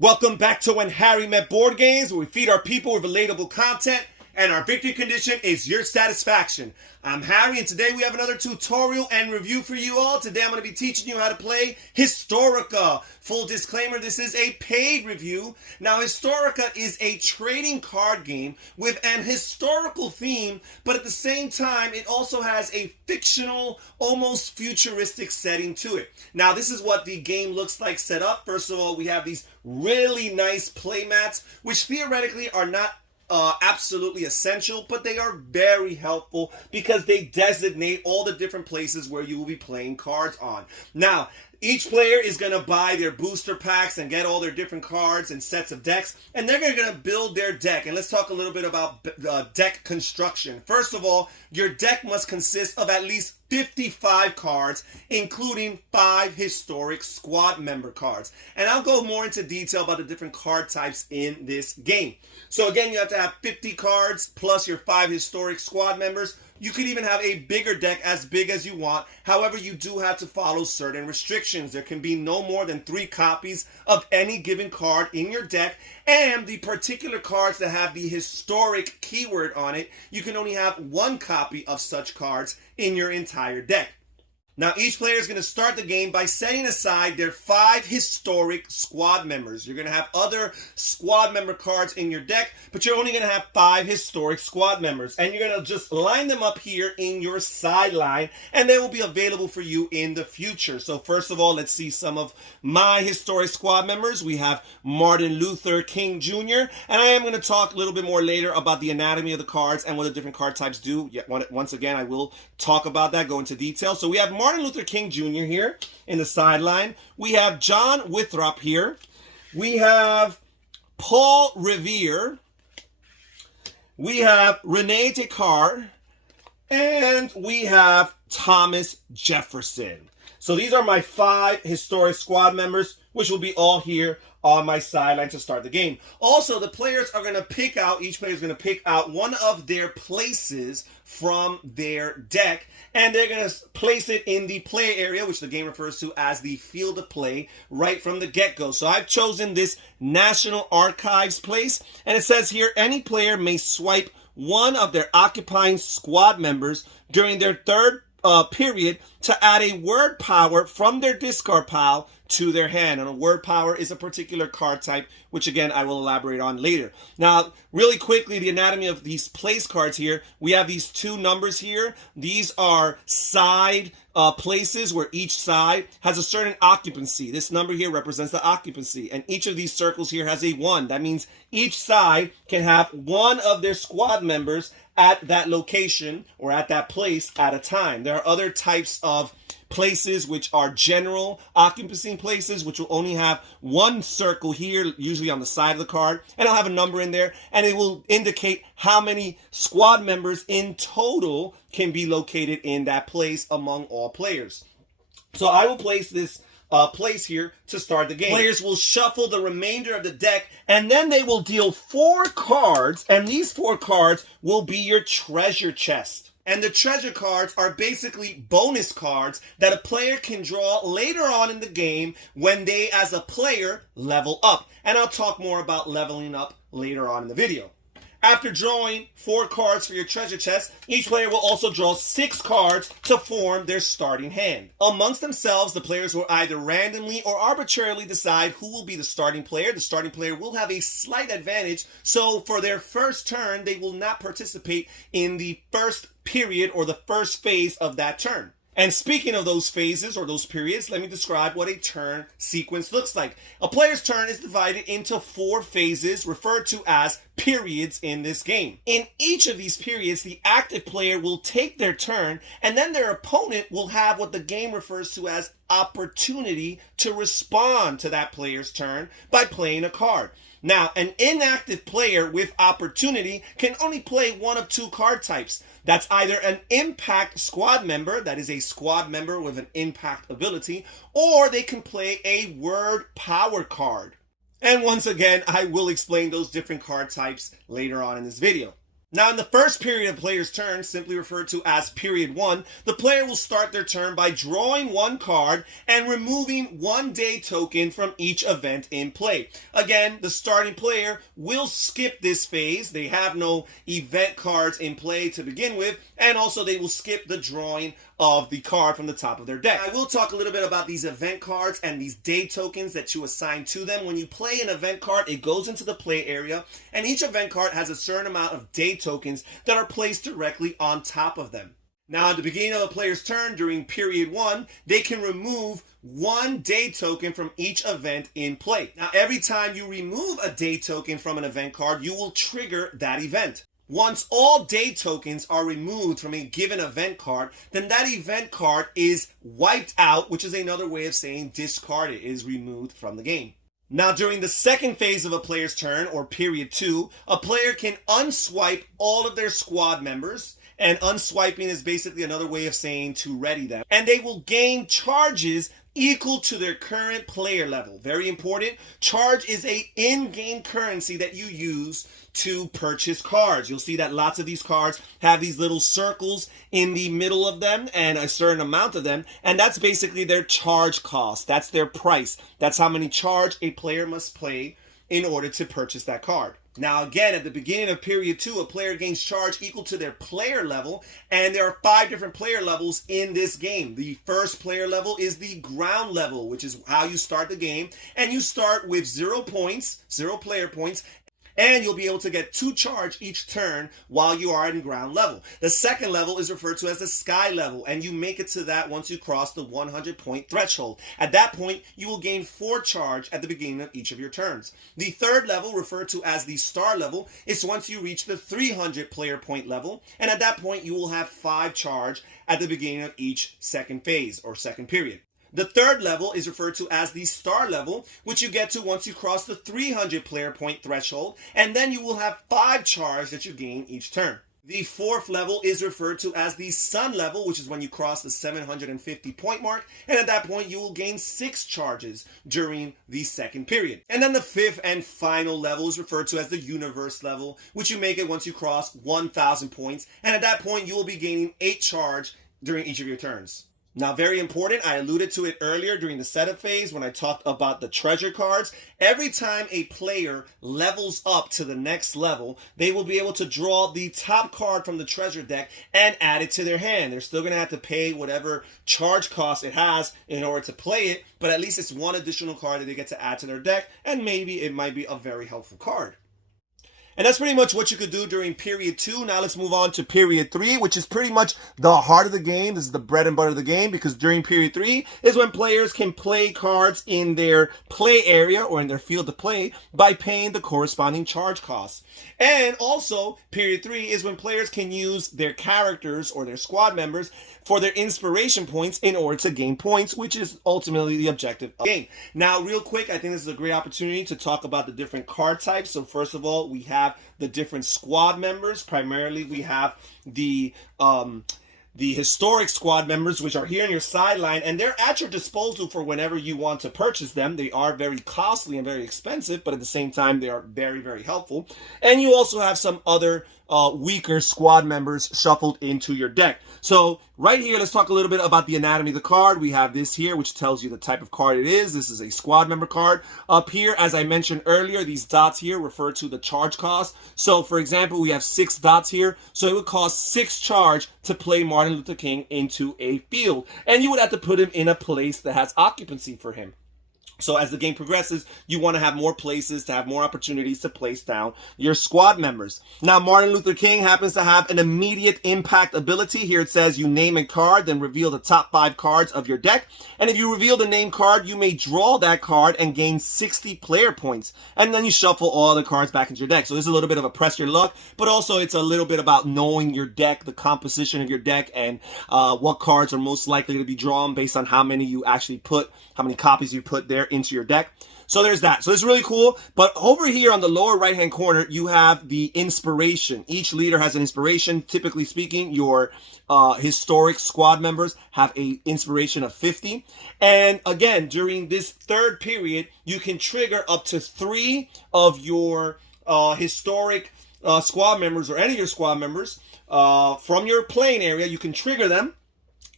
Welcome back to When Harry Met Board Games, where we feed our people with relatable content, and our victory condition is your satisfaction. I'm Harry, and today we have another tutorial and review for you all. Today I'm going to be teaching you how to play Historica. Full disclaimer, this is a paid review. Now, Historica is a trading card game with an historical theme, but at the same time, it also has a fictional, almost futuristic setting to it. Now, this is what the game looks like set up. First of all, we have these really nice play mats, which theoretically are not absolutely essential, but they are very helpful because they designate all the different places where you will be playing cards on. Now, each player is going to buy their booster packs and get all their different cards and sets of decks, and they're going to build their deck. And let's talk a little bit about deck construction. First of all, your deck must consist of at least 55 cards, including 5 historic squad member cards. And I'll go more into detail about the different card types in this game. So again, you have to have 50 cards plus your 5 historic squad members. You could even have a bigger deck, as big as you want. However, you do have to follow certain restrictions. There can be no more than 3 copies of any given card in your deck, and the particular cards that have the historic keyword on it, you can only have 1 copy of such cards in your entire deck. Now, each player is going to start the game by setting aside their 5 historic squad members. You're going to have other squad member cards in your deck, but you're only going to have 5 historic squad members. And you're going to just line them up here in your sideline, and they will be available for you in the future. So first of all, let's see some of my historic squad members. We have Martin Luther King Jr., and I am going to talk a little bit more later about the anatomy of the cards and what the different card types do. Once again, I will talk about that, go into detail. So we have Martin Luther King Jr. here in the sideline. We have John Withrop here. We have Paul Revere. We have Rene Descartes. And we have Thomas Jefferson. So these are my 5 historic squad members, which will be all here on my sideline to start the game. Also, the players are going to pick out, each player is going to pick out one of their places from their deck, and they're going to place it in the play area, which the game refers to as the field of play, right from the get-go. So I've chosen this National Archives place, and it says here, any player may swipe one of their occupying squad members during their third period to add a word power from their discard pile to their hand. And a word power is a particular card type, which again I will elaborate on later. Now, really quickly, the anatomy of these place cards here. We have these 2 numbers here. These are side places where each side has a certain occupancy. This number here represents the occupancy, and each of these circles here has a 1. That means each side can have one of their squad members at that location or at that place at a time. There are other types of places which are general occupancy places, which will only have 1 circle here, usually on the side of the card, and I'll have a number in there, and it will indicate how many squad members in total can be located in that place among all players. So I will place this place here to start the game. Players will shuffle the remainder of the deck, and then they will deal 4 cards, and these 4 cards will be your treasure chest. And the treasure cards are basically bonus cards that a player can draw later on in the game when they, as a player, level up. And I'll talk more about leveling up later on in the video. After drawing 4 cards for your treasure chest, each player will also draw 6 cards to form their starting hand. Amongst themselves, the players will either randomly or arbitrarily decide who will be the starting player. The starting player will have a slight advantage, so for their first turn, they will not participate in the first period or the first phase of that turn. And speaking of those phases or those periods, let me describe what a turn sequence looks like. A player's turn is divided into 4 phases referred to as periods in this game. In each of these periods, the active player will take their turn, and then their opponent will have what the game refers to as opportunity to respond to that player's turn by playing a card. Now, an inactive player with opportunity can only play one of 2 card types. That's either an impact squad member, that is a squad member with an impact ability, or they can play a word power card. And once again, I will explain those different card types later on in this video. Now, in the first period of player's turn, simply referred to as period 1, the player will start their turn by drawing one card and removing one day token from each event in play. Again, the starting player will skip this phase. They have no event cards in play to begin with, and also they will skip the drawing of the card from the top of their deck. I will talk a little bit about these event cards and these day tokens that you assign to them. When you play an event card, it goes into the play area, and each event card has a certain amount of day tokens that are placed directly on top of them. Now, at the beginning of a player's turn during period 1, they can remove one day token from each event in play. Now, every time you remove a day token from an event card, you will trigger that event. Once all day tokens are removed from a given event card, then that event card is wiped out, which is another way of saying discarded, is removed from the game. Now, during the second phase of a player's turn, or period 2, a player can unswipe all of their squad members, and unswiping is basically another way of saying to ready them, and they will gain charges equal to their current player level. Very important. Charge is a in-game currency that you use to purchase cards. You'll see that lots of these cards have these little circles in the middle of them and a certain amount of them, and that's basically their charge cost. That's their price. That's how many charge a player must pay in order to purchase that card. Now, again, at the beginning of period 2, a player gains charge equal to their player level, and there are 5 different player levels in this game. The first player level is the ground level, which is how you start the game, and you start with 0 points, 0 player points, and you'll be able to get 2 charge each turn while you are in ground level. The second level is referred to as the sky level, and you make it to that once you cross the 100-point threshold. At that point, you will gain 4 charge at the beginning of each of your turns. The third level, referred to as the star level, is once you reach the 300 player point level, and at that point, you will have 5 charge at the beginning of each second phase or second period. The third level is referred to as the star level, which you get to once you cross the 300 player point threshold, and then you will have 5 charge that you gain each turn. The fourth level is referred to as the sun level, which is when you cross the 750 point mark, and at that point you will gain 6 charges during the second period. And then the fifth and final level is referred to as the universe level, which you make it once you cross 1,000 points, and at that point you will be gaining 8 charge during each of your turns. Now, very important, I alluded to it earlier during the setup phase when I talked about the treasure cards. Every time a player levels up to the next level, they will be able to draw the top card from the treasure deck and add it to their hand. They're still going to have to pay whatever charge cost it has in order to play it, but at least it's one additional card that they get to add to their deck, and maybe it might be a very helpful card. And that's pretty much what you could do during period 2. Now let's move on to period 3, which is pretty much the heart of the game. This is the bread and butter of the game, because during period 3 is when players can play cards in their play area or in their field to play by paying the corresponding charge costs. And also, period 3 is when players can use their characters or their squad members for their inspiration points in order to gain points, which is ultimately the objective of the game. Now, real quick, I think this is a great opportunity to talk about the different card types. So first of all, we have the different squad members. Primarily, we have the historic squad members, which are here on your sideline, and they're at your disposal for whenever you want to purchase them. They are very costly and very expensive, but at the same time, they are very, very helpful. And you also have some other weaker squad members shuffled into your deck. So right here, let's talk a little bit about the anatomy of the card. We have this here, which tells you the type of card it is. This is a squad member card. Up here, as I mentioned earlier, these dots here refer to the charge cost. So for example, we have 6 dots here. So it would cost 6 charge to play Martin Luther King into a field. And you would have to put him in a place that has occupancy for him. So as the game progresses, you want to have more places to have more opportunities to place down your squad members. Now, Martin Luther King happens to have an immediate impact ability. Here it says you name a card, then reveal the top 5 cards of your deck. And if you reveal the named card, you may draw that card and gain 60 player points. And then you shuffle all the cards back into your deck. So this is a little bit of a press your luck, but also it's a little bit about knowing your deck, the composition of your deck, and what cards are most likely to be drawn based on how many you actually put, how many copies you put there into your deck. So there's that. So it's really cool. But over here on the lower right hand corner, you have the inspiration. Each leader has an inspiration. Typically speaking, your historic squad members have a inspiration of 50. And again, during this third period, you can trigger up to 3 of your historic squad members or any of your squad members from your playing area. You can trigger them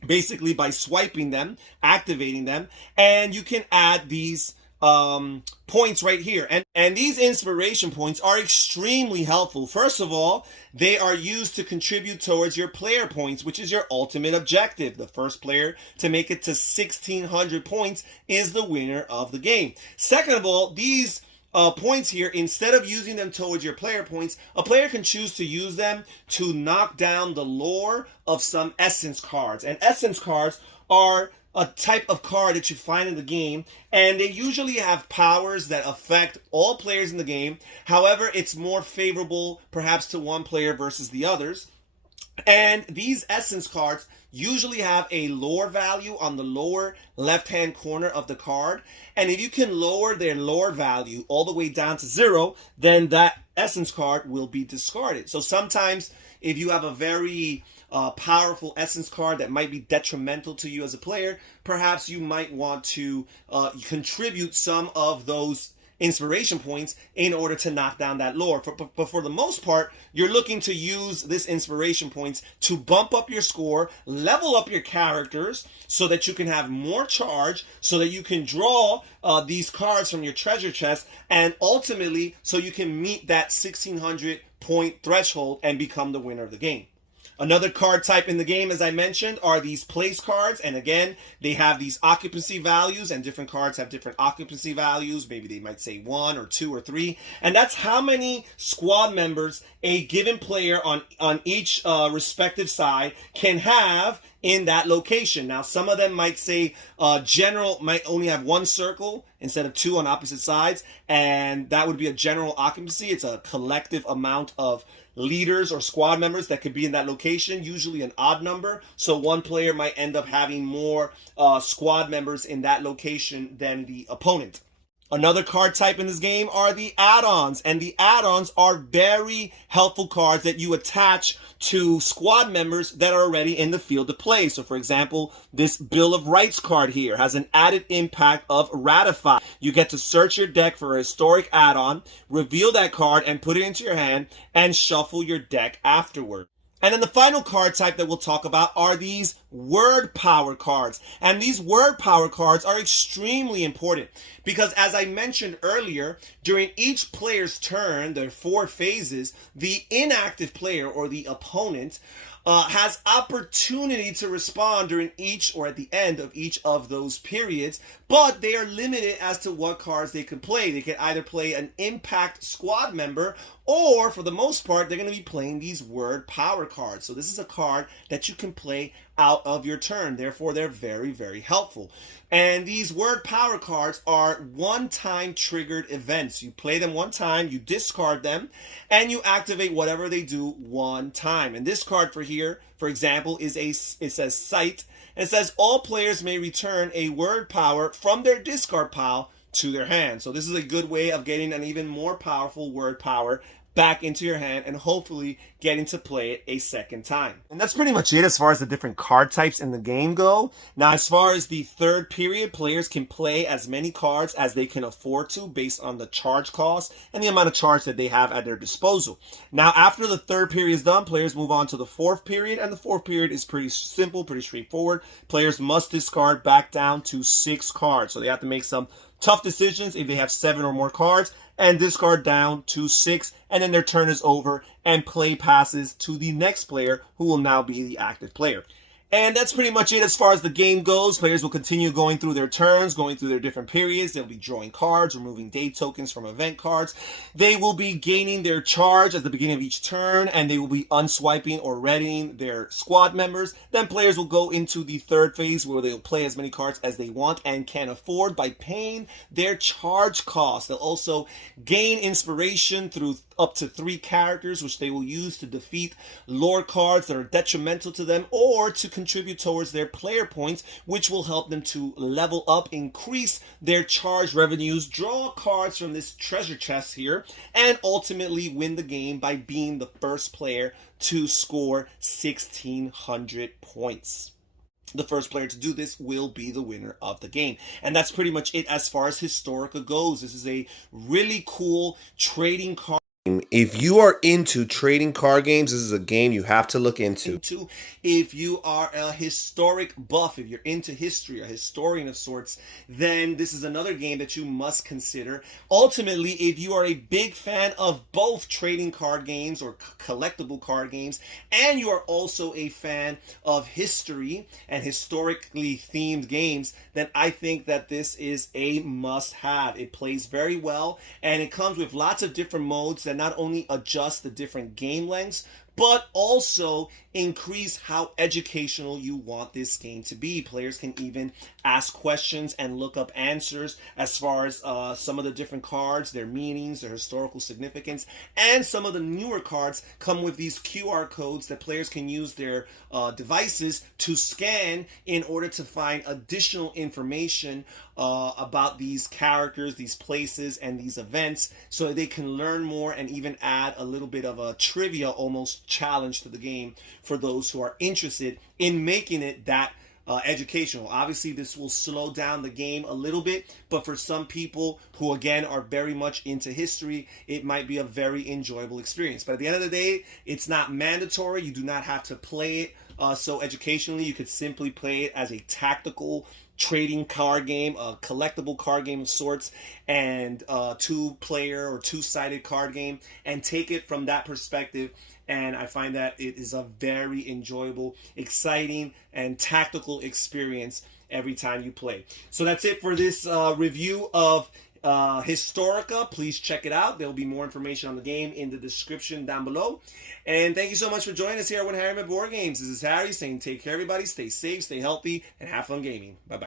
basically by swiping them, activating them, and you can add these points right here. And these inspiration points are extremely helpful. First of all, they are used to contribute towards your player points, which is your ultimate objective. The first player to make it to 1,600 points is the winner of the game. Second of all, these points here, instead of using them towards your player points, a player can choose to use them to knock down the lore of some essence cards. And essence cards are a type of card that you find in the game, and they usually have powers that affect all players in the game. However, it's more favorable perhaps to one player versus the others. And these essence cards usually have a lore value on the lower left-hand corner of the card. And if you can lower their lore value all the way down to 0, then that essence card will be discarded. So sometimes if you have a very powerful essence card that might be detrimental to you as a player, perhaps you might want to contribute some of those inspiration points in order to knock down that lore. But for the most part, you're looking to use this inspiration points to bump up your score, level up your characters so that you can have more charge, so that you can draw these cards from your treasure chest, and ultimately so you can meet that 1,600 point threshold and become the winner of the game. Another card type in the game, as I mentioned, are these place cards. And again, they have these occupancy values, and different cards have different occupancy values. Maybe they might say 1 or 2 or 3. And that's how many squad members a given player on each respective side can have in that location. Now, some of them might say general might only have 1 circle instead of 2 on opposite sides. And that would be a general occupancy. It's a collective amount of leaders or squad members that could be in that location, usually an odd number. So one player might end up having more squad members in that location than the opponent. Another card type in this game are the add-ons, and the add-ons are very helpful cards that you attach to squad members that are already in the field of play. So for example, this Bill of Rights card here has an added impact of Ratify. You get to search your deck for a historic add-on, reveal that card and put it into your hand, and shuffle your deck afterward. And then the final card type that we'll talk about are these word power cards. And these word power cards are extremely important because, as I mentioned earlier, during each player's turn, there are 4 phases, the inactive player or the opponent has opportunity to respond during each or at the end of each of those periods, but they are limited as to what cards they can play. They can either play an impact squad member, or for the most part, they're going to be playing these word power cards. So this is a card that you can play out of your turn. Therefore, they're very, very helpful. And these word power cards are one-time triggered events. You play them one time, you discard them, and you activate whatever they do one time. And this card for here, for example, it says Sight. And it says all players may return a word power from their discard pile to their hand. So this is a good way of getting an even more powerful word power back into your hand and hopefully getting to play it a second time. And that's pretty much it as far as the different card types in the game go. Now, as far as the third period, players can play as many cards as they can afford to based on the charge cost and the amount of charge that they have at their disposal. Now, after the third period is done, players move on to the fourth period, and the fourth period is pretty simple, pretty straightforward. Players must discard back down to 6 cards. So they have to make some tough decisions if they have 7 or more cards, and discard down to 6, and then their turn is over, and play passes to the next player, who will now be the active player. And that's pretty much it as far as the game goes. Players will continue going through their turns, going through their different periods. They'll be drawing cards, removing day tokens from event cards. They will be gaining their charge at the beginning of each turn, and they will be unswiping or readying their squad members. Then players will go into the third phase where they'll play as many cards as they want and can afford by paying their charge cost. They'll also gain inspiration through up to 3 characters, which they will use to defeat lore cards that are detrimental to them, or to contribute towards their player points, which will help them to level up, increase their charge revenues, draw cards from this treasure chest here, and ultimately win the game by being the first player to score 1,600 points. The first player to do this will be the winner of the game. And that's pretty much it as far as Historica goes. This is a really cool trading card If you are into trading card games, this is a game you have to look into. If you are a historic buff, if you're into history, a historian of sorts, then this is another game that you must consider. Ultimately, if you are a big fan of both trading card games or collectible card games, and you are also a fan of history and historically themed games, then I think that this is a must-have. It plays very well, and it comes with lots of different modes that not only adjust the different game lengths, but also increase how educational you want this game to be. Players can even ask questions and look up answers as far as some of the different cards, their meanings, their historical significance, and some of the newer cards come with these QR codes that players can use their devices to scan in order to find additional information about these characters, these places, and these events, so they can learn more and even add a little bit of a trivia almost challenge to the game for those who are interested in making it that educational. Obviously, this will slow down the game a little bit, but for some people who, again, are very much into history, it might be a very enjoyable experience. But at the end of the day, it's not mandatory. You do not have to play it so educationally. You could simply play it as a tactical trading card game, a collectible card game of sorts, and a two-player or two-sided card game, and take it from that perspective. And I find that it is a very enjoyable, exciting, and tactical experience every time you play. So that's it for this review of Historica. Please check it out. There will be more information on the game in the description down below. And thank you so much for joining us here on Harry Met Board Games. This is Harry saying take care, everybody. Stay safe, stay healthy, and have fun gaming. Bye-bye.